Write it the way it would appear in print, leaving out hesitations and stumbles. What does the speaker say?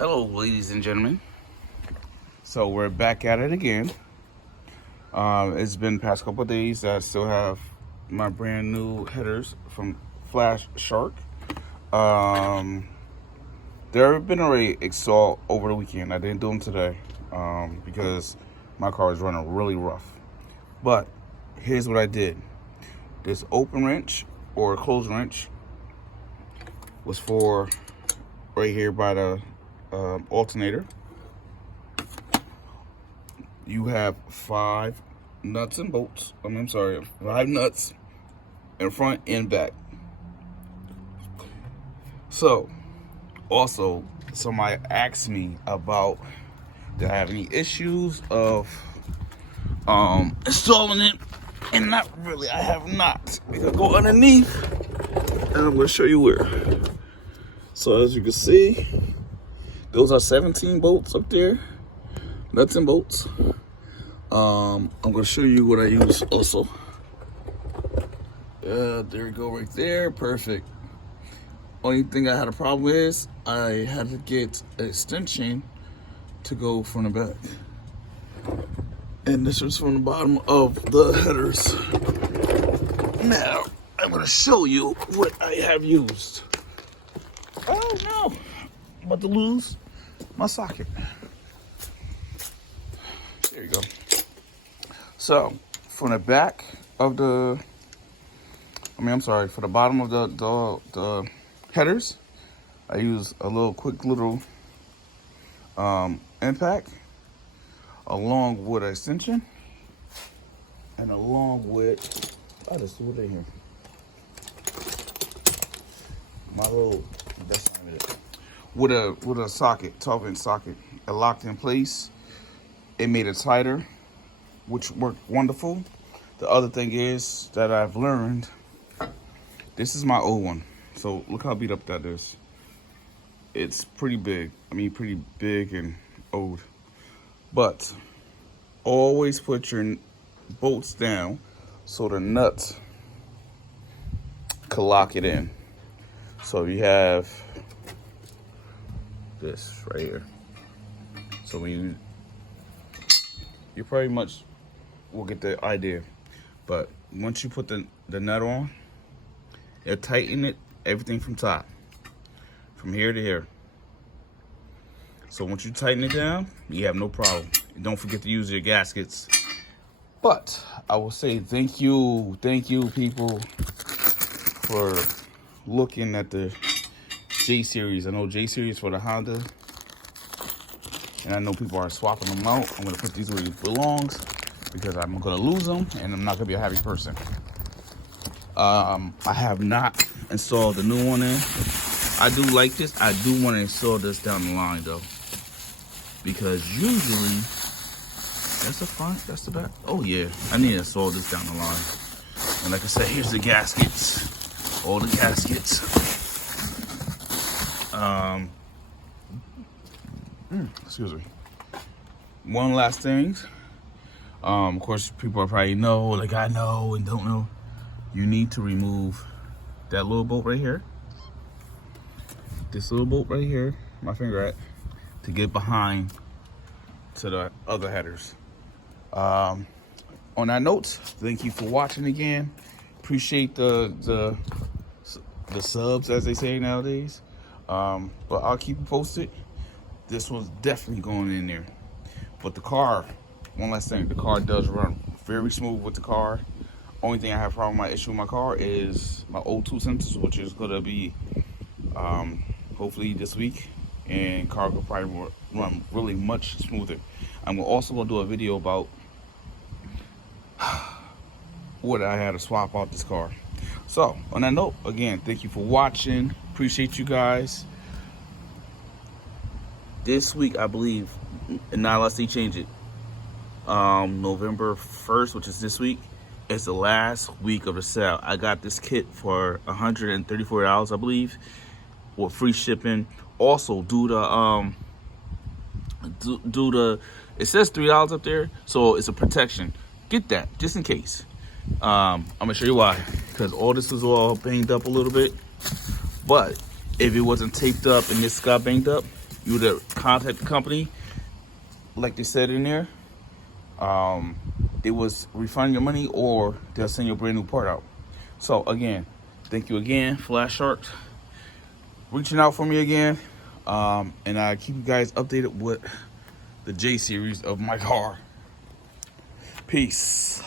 Hello, ladies and gentlemen. So we're back at it again. It's been past couple of days. I still have my brand new headers from Flashark. There have been already installed over the weekend. I didn't do them today because my car was running really rough. But here's what I did. This open wrench or closed wrench was for right here by the alternator. You have 5 nuts and bolts. 5 nuts in front and back. So, also, somebody asked me about did I have any issues of installing it, and not really. I have not. We can go underneath, and I'm going to show you where. So as you can see, those are 17 bolts up there, nuts and bolts. I'm going to show you what I use also. There we go right there. Perfect. Only thing I had a problem with is I had to get an extension to go from the back. And this was from the bottom of the headers. Now, I'm going to show you what I have used. Oh no, I'm about to lose my socket. There you go. So, from the back of the, for the bottom of the headers, I use a quick little impact along with an extension and along with, I just threw it in here. My little, that's not it. With a socket, 12-inch socket, it locked in place. It made it tighter, which worked wonderful. The other thing is that I've learned, this is my old one. So look how beat up that is. It's pretty big. Pretty big and old. But always put your bolts down so the nuts can lock it in. So you have this right here. So when you pretty much will get the idea. But once you put the nut on, it'll tighten it, everything from top, from here to here. So once you tighten it down, you have no problem. And don't forget to use your gaskets. But I will say thank you people for looking at the J series. I know J series for the Honda, and I know people are swapping them out. I'm gonna put these where it belongs because I'm gonna lose them, and I'm not gonna be a happy person. I have not installed the new one in. I do like this. I do want to install this down the line though, because usually that's the front, that's the back. Oh yeah, I need to install this down the line. And like I said, here's the gaskets, all the gaskets. Excuse me. One last thing. Of course, people probably know, like I know and don't know. You need to remove that little bolt right here. This little bolt right here, my finger at, to get behind to the other headers. On that note, thank you for watching again. Appreciate the subs, as they say nowadays. But I'll keep you posted. This one's definitely going in there. But the car, one last thing, the car does run very smooth with the car. Only thing I have problem, my issue with my car is my O2 sensors, which is gonna be hopefully this week, and car will probably run really much smoother. I'm also gonna do a video about what I had to swap out this car. So on that note, again, thank you for watching. Appreciate you guys. This week, I believe, and now unless they change it, November 1st, which is this week, is the last week of the sale. I got this kit for $134, I believe, with free shipping. Also, it says $3 up there, so it's a protection. Get that, just in case. I'm gonna show you why. Because all this is all banged up a little bit. But if it wasn't taped up and this got banged up, you to contact the company, like they said in there. They was refund your money, or they'll send you a brand new part out. So again, thank you again, Flashark, reaching out for me again. And I keep you guys updated with the J series of my car. Peace.